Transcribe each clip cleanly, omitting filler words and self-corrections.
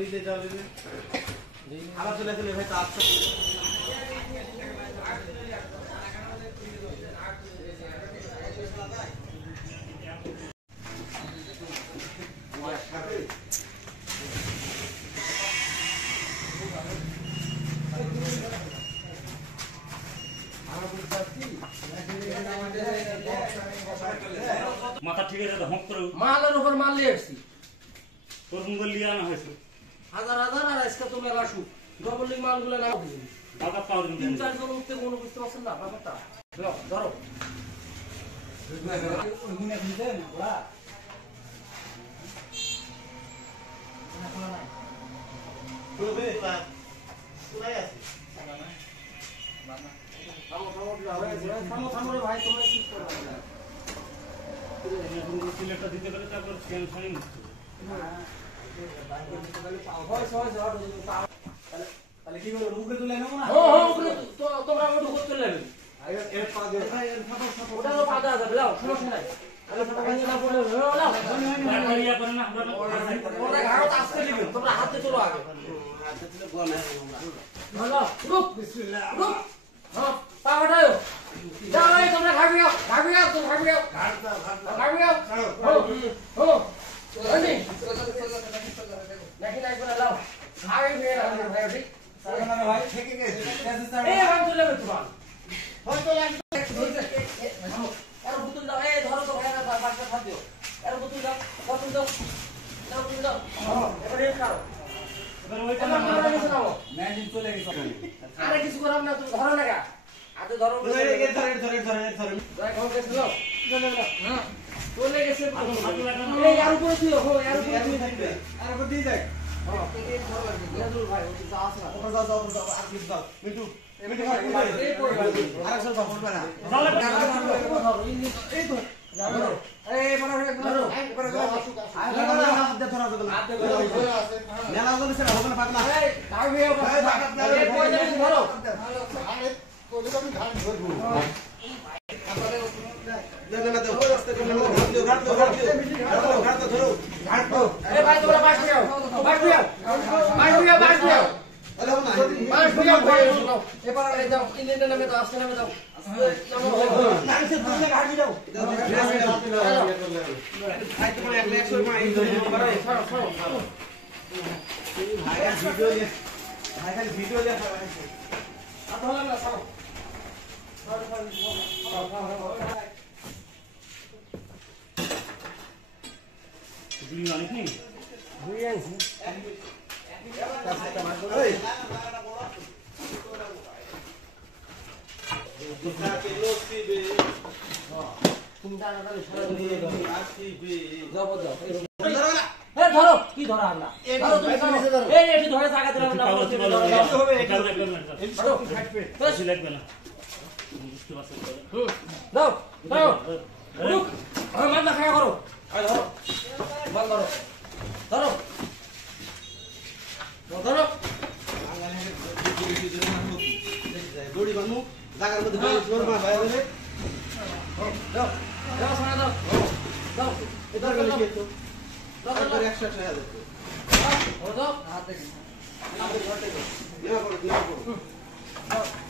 নিজে যাওয়া আবার চলে আসলে ভাই তার মাথা ঠিক আছে হোক করে মালের উপর মাল নিয়ে আসছি তোর মুখ লিয়ে আনা হয়েছে হাজার হাজার আর আজকে তুমি আসু ডবল লিং মালগুলো না টাকা পাওয়া যাবে 3-4 জন উঠতে কোনো বুঝতে পারছেন না ব্যাপারটা ধরো ভাই তোমরা কি করবে সিলেটটা দিতে পারে তারপর টেনশনই মুক্ত তাহলে কি করে মুখে তুলে নেব না তোমরা আমাকে ঢুকতে চলে যাবে এর পা দিয়ে ভাই এর ওটা তো পাতা যাবে লাও সমস্যা নাই তাহলে ফটো কাছে না পড়ে লাও বাড়িয়া করে না ওটা ঘাড় আসতে দিবেন তোমরা হাতে চলো আগে হাতে তুলে গলা ভালো রুক বিসমিল্লাহ রুক হ্যাঁ পা হটাও যাও এই তোমরা ঘাড়িও তোমরা ঘাড়িও ঘাড়িও ও চলনি নাকি করে লাও আগে নিয়ে নাও ভাই ঠিক সালাম ভাই থেকে গেছে এই আমি চলে যাবে তোমার হয় চলে আসবে আর বুতুল দাও এই ধরো তো ভাইরা বাসা খাদ্য আর বুতুল দাও বুতুল দাও দাও বুতুল দাও এবারে খাও এবার ওইটা না মারা গেছে নাও ম্যাজিক চলে গেছে আরে কিছু করাম না তুমি ধরো না গা আতে ধরো ধরে যাই খাও গেছে নাও হ্যাঁ চলে গেছে এই আর উপরে দিও হো আর উপরে দিও থাকবে আর উপর দিয়ে যাক হ্যাঁ এই ধরো লাগবে ইয়াদুল ভাই ওই যা আছে না ওপর যাও আর কিছু দাও মিন্টু ভাই এই পড়ে আর একশো দাও পড়বে না এই তো এই মনে হয় ধরো উপরে যাও হাত দিয়ে ধরা যাবে না মেলা গেলে সেটা হবে না পাগলা এই দাঁড়িয়ে এই কই যাবে ধরো এই ভাই তোমরা বাস যাও এবারে যাও ইন্ডিয়ান নামে দাও আসলে নামে দাও ভিডিও অনেক নেই তুমি তাড়াতাড়ি সারা নিয়ে যাও যাও ধরো কি ধরা আমরা ধরো তুমি ধরো এই এটি ধরে জায়গা দিলাম না হবে এটা বেশি লাগবে না বুঝতে পারছেন দাও দাও রুক আর মাথা খায়া করো আয় ধরো বল ধরো ধরো ধরো দড়ি বানু জায়গার মধ্যে জোর মা ভাই দেবে দাও দাও সারা দাও দাও এটা গেলে কি তো দাও আর 100 টাকা দেবে ও দাও হাত দেখি নেওয়া করো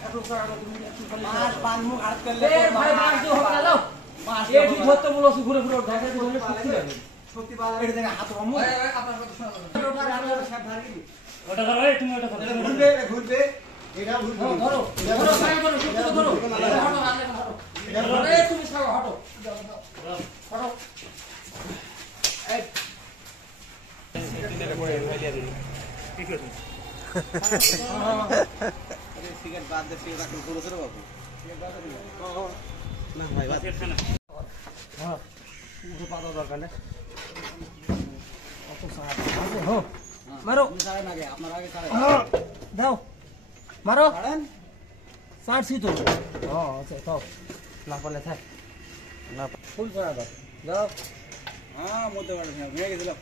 এত সারা তুমি একটু খালি মাছ বানমু হাত করলে এ ভাই মাছ দিও হবে না দাও এই ঠিক ধরতে বলছ ঘুরে ঘুরে ঢাকা দিয়ে ধরলে শক্তি লাগে শক্তি পাওয়া এটা দেখে হাত রামু আপনার কথা শোনা ওটা ধরো এই তুমি ওটা ধরো ঘুরবে এটা ঘুরবে ধরো ধরো সারা ধরো শক্তি ধরো হটো হাতে হটো এই তুমি সারা হটো হটো এই ঠিক আছে সিগারেট বাদ দে সিগারেট রাখুন পুরো রে বাবু না ভাই বাদ বাসের খানা হ্যাঁ পুরো পাতা দরকার না কত সারা আছে হ্যাঁ মারো ছাড়েন আগে আপনার আগে ছাড়েন দাও মারো ছাড়েন সারছি তো হ্যাঁ আচ্ছা দাও না পারলে থাক না ফুল করা দাও দাও হ্যাঁ মধ্যে বাড়ি ভেঙে গেছিলাম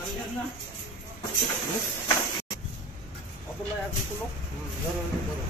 আমি জানি না অবলা এখন তো ধরো ধরো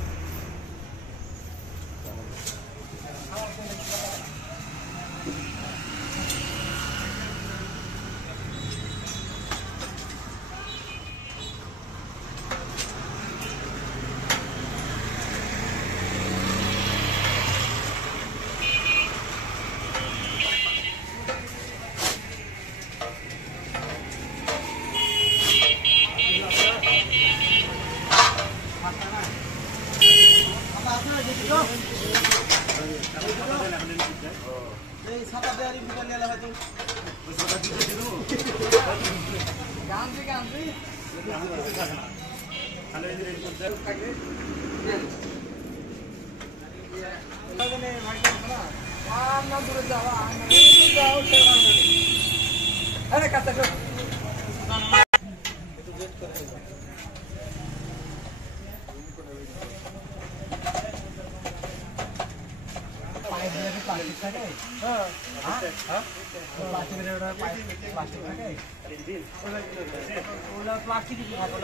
প্লাস্টিক কালো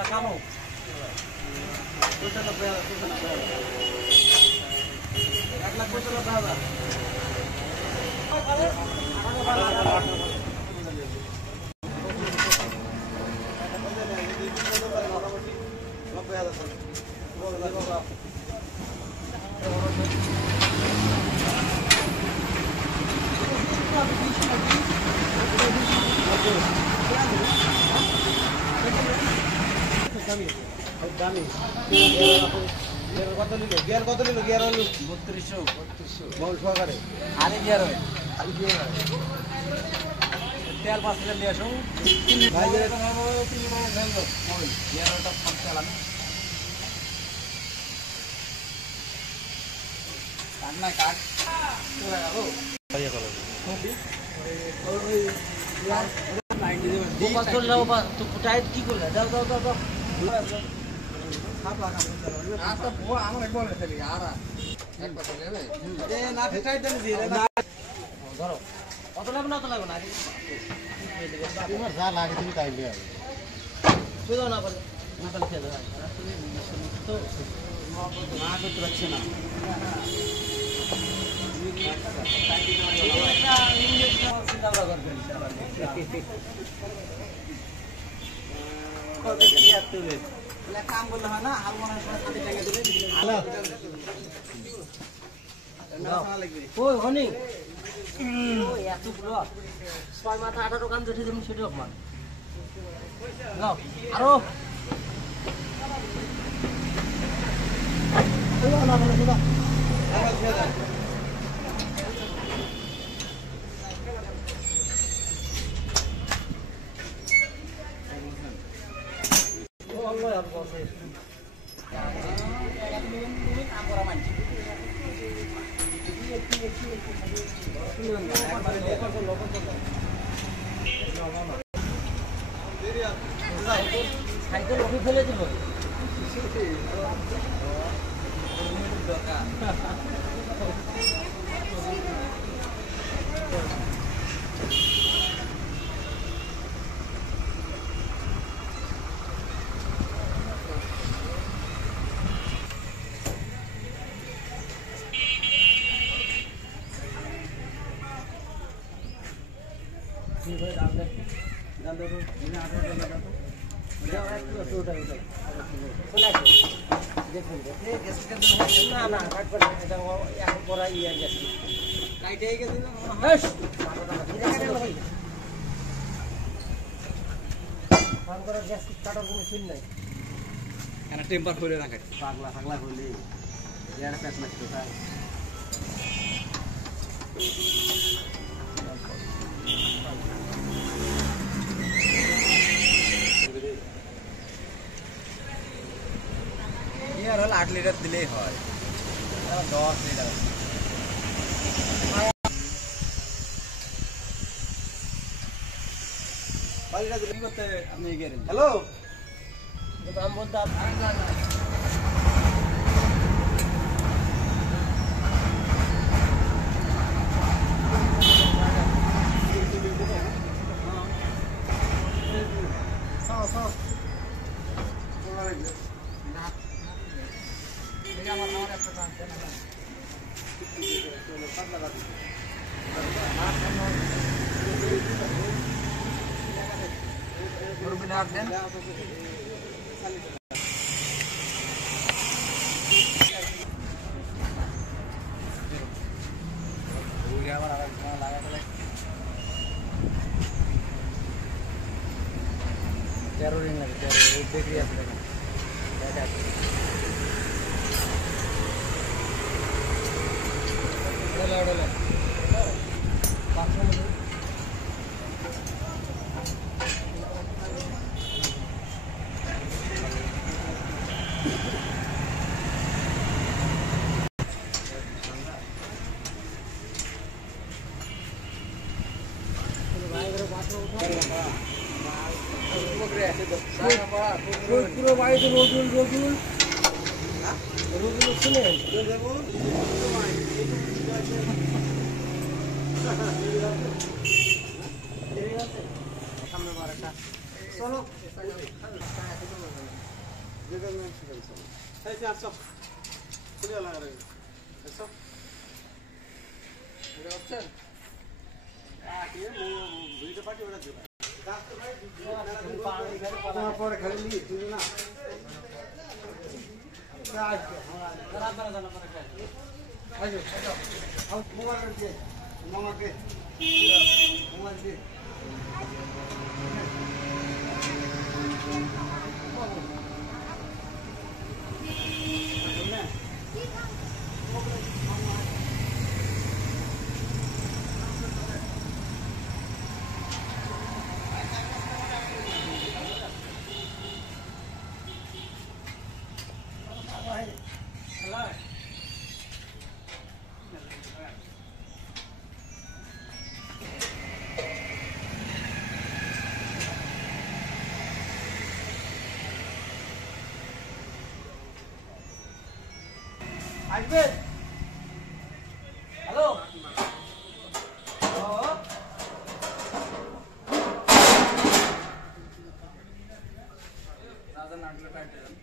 কত নিল গিয়ার হলো 3200 বল সহকারে আরে গিয়ার হয় তেল 5 লিটার নিয়ে আসো ভাই গিয়ার হবে 3 মাস হলো গিয়ারটা ফাঁক চালান কাট না কাট চলে গেল ভাইয়া কল ওই ইয়ার লাইন দিয়ে দিও পাঁচ করে দাও বা তো টাইট কি করলে দাও দাও দাও দাও আচ্ছা ও আমার একবার বলে আর এক কথা নেবে এ না টাইট দেন দিয়ে না ধরো কত লাগবে না অত লাগবে না তোমার যা লাগে তুমি তাই নিয়ে আসবে তুই দাও না বলে না বলে খেয়ে দাও তুমি তো না করতে পারছ না চিন্তা করবেন কত কি আসতে কাম করলে হয় না হাল মনে হয় সাথে টাকা দেবে ওই হনি ওই এতগুলো 6 মাথা 18 কান দেখে যেমন সেটা অপমান নাও আরো না বলে দাদা Allah ya bose আমরা মানছি সাইকেল ওকে ফেলে দিব টেম্পার করে রাখে পাগলা পাগলা হলে প্যাট লাগতো তাই यार 8 লিটার দিলেই হয় 10 লিটার বালিটা দিলে কি করতে আপনি গেলেন হ্যালো দাম বলতে কাট দেন তেরো রিং লাগে 13 দেখি আছে দেখেন পুরো বাড়িতে রোজুল শুনেন চলো পরে খালি না মামাকে আসবেন হ্যালো রাজা নাটলে কাটতে যান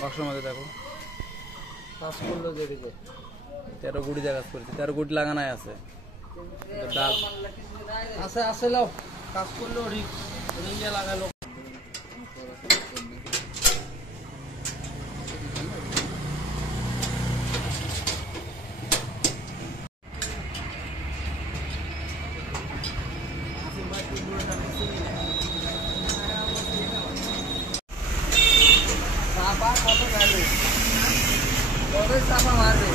বাক্সের মধ্যে দেখো কাজ করলো যেদিকে 13 গুটি জায়গা করেছে 13 গুটি লাগানাই আছে ডাল আছে আছে লাও কাজ করলো রিঙ্গে লাগালো চাপা মারবে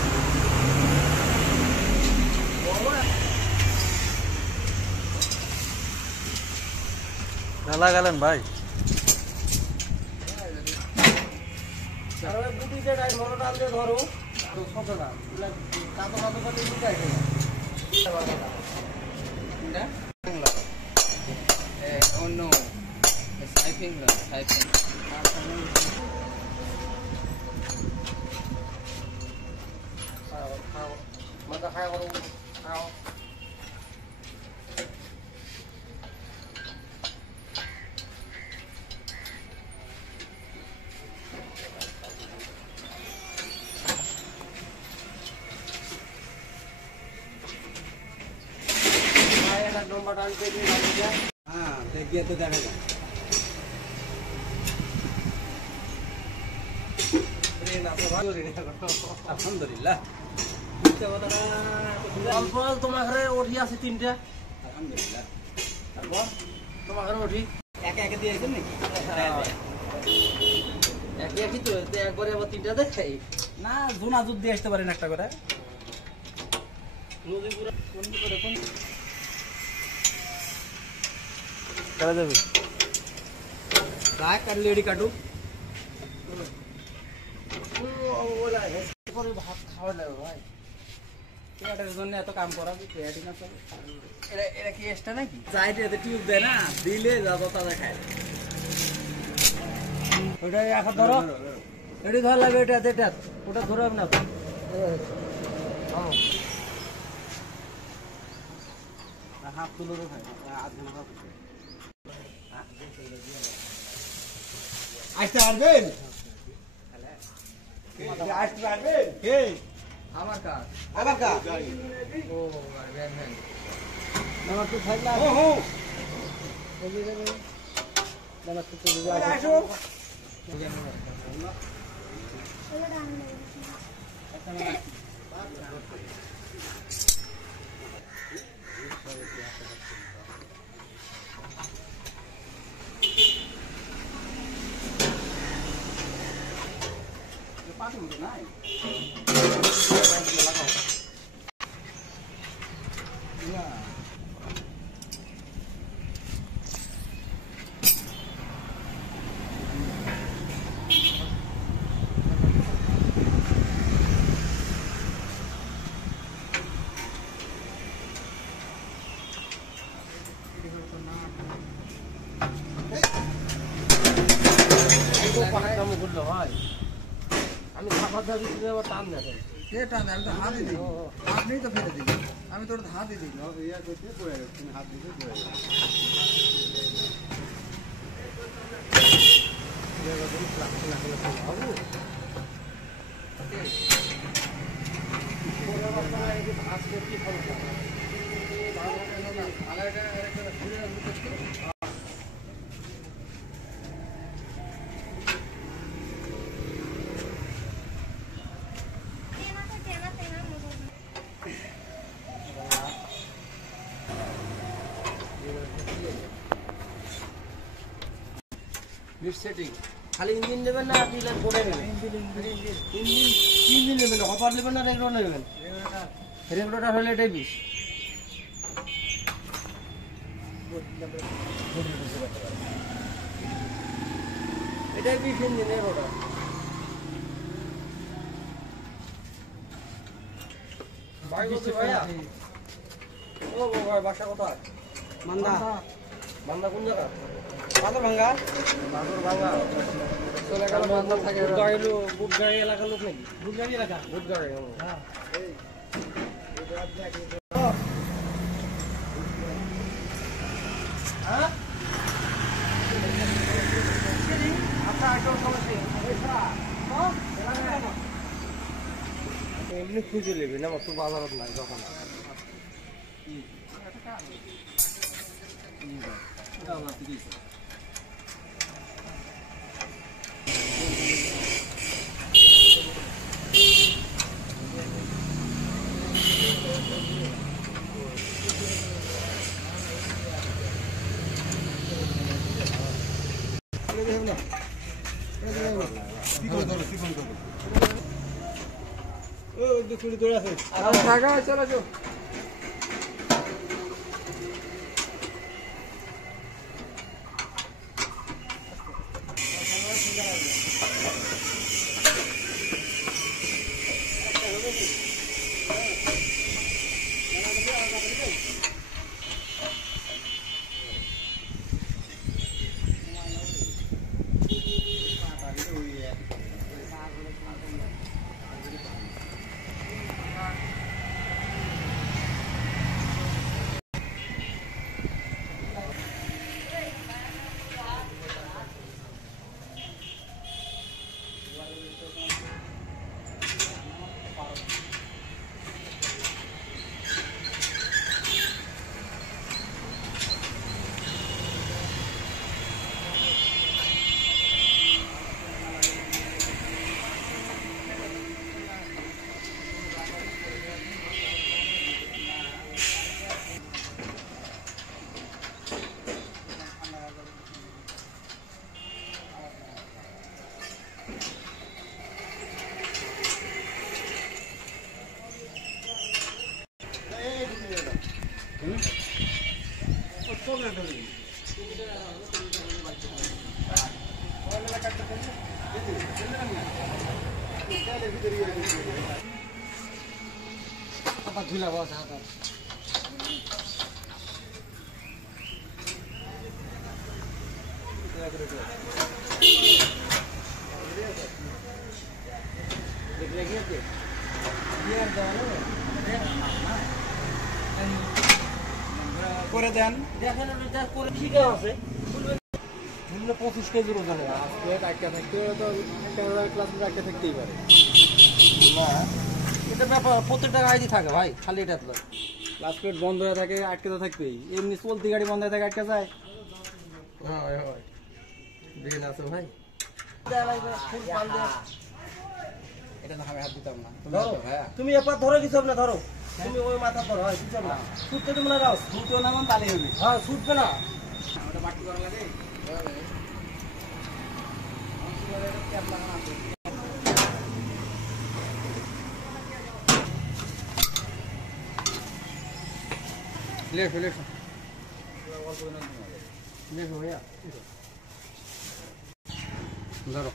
ঢালা গেলেন ভাই ধরো অন্য Mata kaya ko ako. Kaya na nomor dan pedi lagi. Ah, देखिए तो देखेगा. Alhamdulillah. অল্প তোমার ঘরে ওঠি আছে 3টা আলহামদুলিল্লাহ তারপর তোমার ঘরে ওঠি একে একে দিয়েছেন নাকি? একে একই তো একবারে আবার তিনটা দেখাই না জোনা জুত দিয়ে আসতে পারেন একটা করে। করা যাবে কাক আর লেডি কাটু ভাত খাওয়া যাবে ভাই পেটের জন্য এত কাম করা পেটই না চলে। এটা কি এক্সট্রা নাকি সাইডে এতে টিউব দেয় না দিলে যাবো তাদের খায়। ওটা এখন ধরো এটি ধর লাগবে এটা এটা ওটা ধরো না হাত তুলে খায় আসতে পারবেন আসতে পারবেন কে আমার কাজ আবার কা ও আমার তো থাকলে ও হো আমার তো চলে আসো পাতি মতো নাই আমি খাবার দাবি আবার টান দেখেন কে টান আমি তো হাত দিই হাত নেই তো ফেলে দিই আমি তোর হাত দিই হাত দিতে সেটিং খালি ইঞ্জিন নেবেন না আপনি বোর্ডে নেবেন ইঞ্জিন নেবেন হপার নেবেন না রেগুলার নেবেন রেগুলার হলে এটাই বিষ এটাই বিষ ইঞ্জিনের ওটা ভাইয়া ও ভাই বাসা কোথায় মান্দা বান্দা কোন জায়গা পাথর ভাঙ্গা বান্দর ভাঙা চলে গেল বান্দর থাকে বুটগাড়ি এলাকার লোক নাকি বুটগাড়ি এলাকা বুটগাড়ি হ্যাঁ হ্যাঁ এমনি খুঁজে নেবি না তো বাজারত নাই দোকান চলো আবার ঝুলা বসা হাত করে দেন দেখেন ওটা করে ঠিক আছে 25 কেজির ওজনে আজকে আটকা থাকতে তো ক্লাস আটকা থাকতেই পারে না এটা ব্যাপার প্রত্যেকটা গাড়ি থাকে ভাই খালি এটা তো ক্লাস প্লেট বন্ধ হয়ে থাকে আটকে তো থাকবেই এমনি চলতি গাড়ি বন্ধ হয়ে থাকে আটকে যায় হয় হয় দিন আছে ভাই এটা তো আমি হাত দিতাম না ভাইয়া তুমি একবার ধরো কিছু না ধরো তুমি ওই মাথা ধরো হয় কিছু না ছুটতে তুমি না যাও দুটো নামান তালে হবে হ্যাঁ ছুটবে না ওটা বাটি করা লাগে লেখো লেখো লেখো ভাইয়া ধরো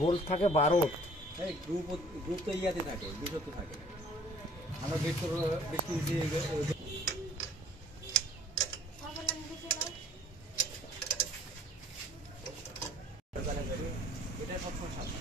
বোল্ট থাকে 12 এই গ্রুপ তো ইয়াতে থাকে 200 তো থাকে আমরা গেট তো বেশি দিয়ে এটা সবসময় সাথে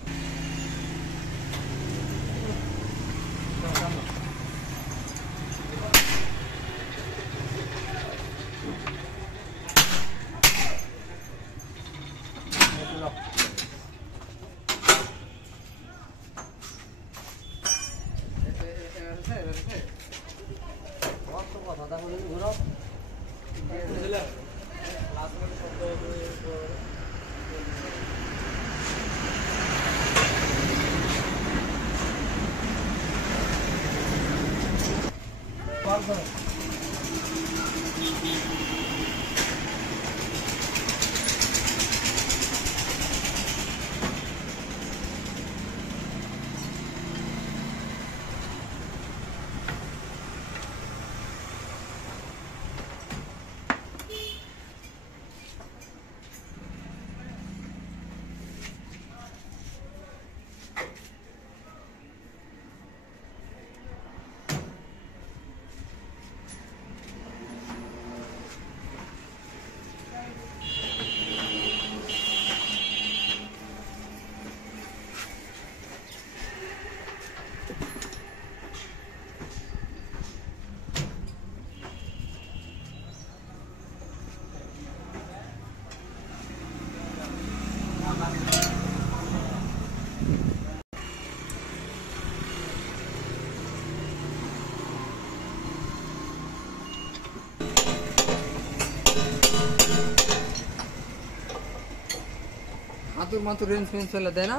হাতুর মাতুর রেঞ্জ ফেঞ্জ চলে দেয় না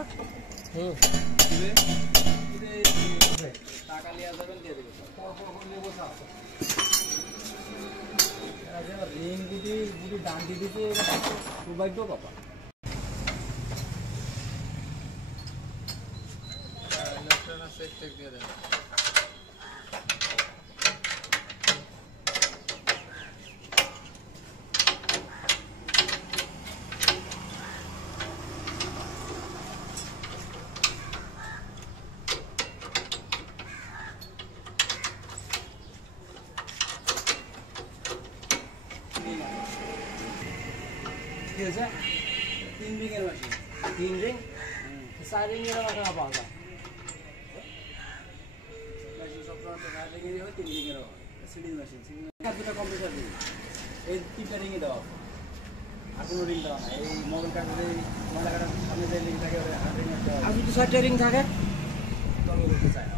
টাকা লিয়া যাবেন দিয়ে দেবে রিং গুটি গুটি দাম দিয়ে দিতে সৌভাগ্য বাবা দিয়ে দেয় কি হয়েছে 3 রিংয়ের মেশিন 3 রিং 4 রিংয়ের মাথা পাওয়া যায় মেশিন সব সময় 4 রিংয়েরই হয় 3 রিংয়েরও হয় সিডিং মেশিন সিডিং দুটো কম্পিউটার রিং এই 3টা রিংই দেওয়া হয় আর কোনো রিং দেওয়া না এই মোবাইল কাগজে মোবাইল কাগজের সামনে যে রিং থাকে ওই আর রিং দেওয়া আর যদি 6টা রিং থাকে তবে বলতে চায় না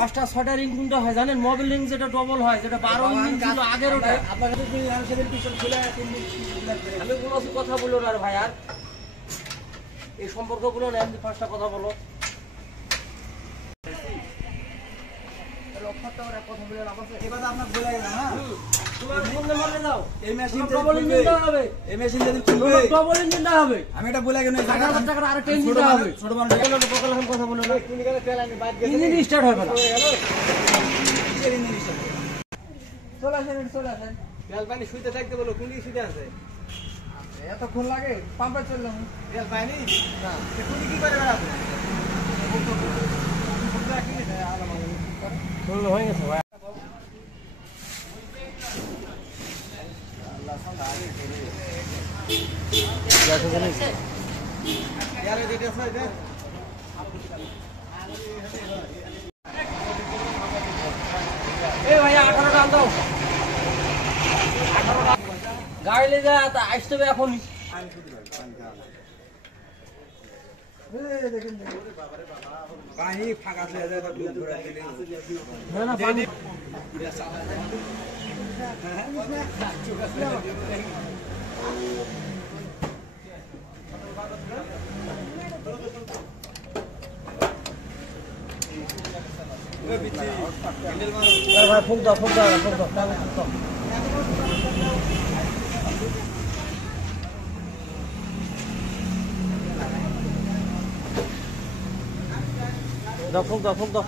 5টা 6টা রিং কোনটা হয় জানেন মোবাইল রিং যেটা ডবল হয় যেটা 12 ইঞ্চি ছিল আগের ওটা আপনার কাছে যদি আমি সেদিন পিছন খুলে 3 দিন আমি কোনো কথা বললো না ভাই আর এই সম্পর্কগুলো না এমনি 5টা কথা বলো সত্য করে কথা বলে না বসে এবার আপনার বলে গেল হ্যাঁ তোমার ফোন নাম্বার দাও এই মেশিন ডবল ইঞ্জিন দেওয়া হবে এই মেশিন যদি খুলবে ডবল ইঞ্জিন দেওয়া হবে আমি এটা বলে গেল 60,000 টাকার আরেকটা ইঞ্জিন দেওয়া হবে ছোট মানুষ বকল এখন কথা বলে না তুমি গেলে তেল আনি বাইরে গেছে ইঞ্জিন স্টার্ট হবে না কিসের ইঞ্জিন স্টার্ট চলে আসেন তেল পানি শুইতে থাকতে বলো কোন দিকে শুইতে আছে এতক্ষণ লাগে পাম্পে চললাম তেল পানি না কোন কি করে বেড়াবো হয়ে গেছে ভাই यार ये देखो इधर ए भैया 18 डाल दो 18 गाड़ी ले जा ता আসতে হবে এখন पानी फाका से जाए तो दूध भरा के না না পানি वो पीछे हैंडल मारो ভাই ফুক দাও ফুক দাও ফুক দাও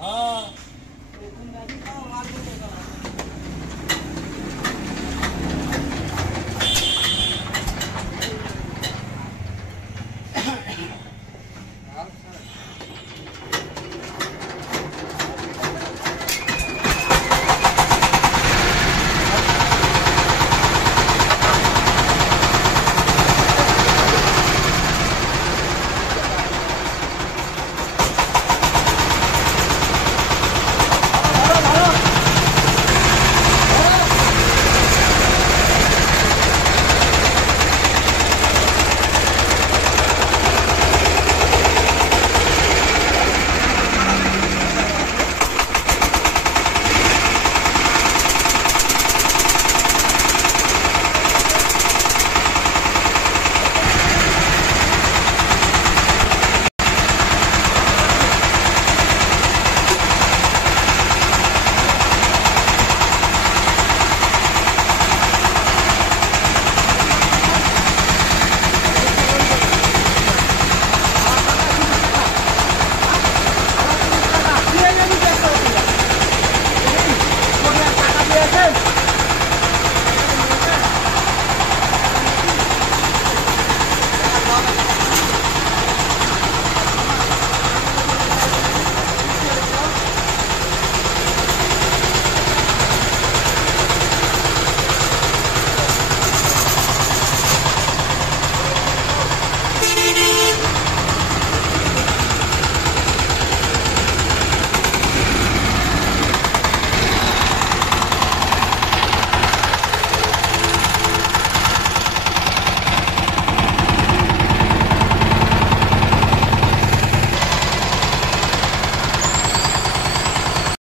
हाँ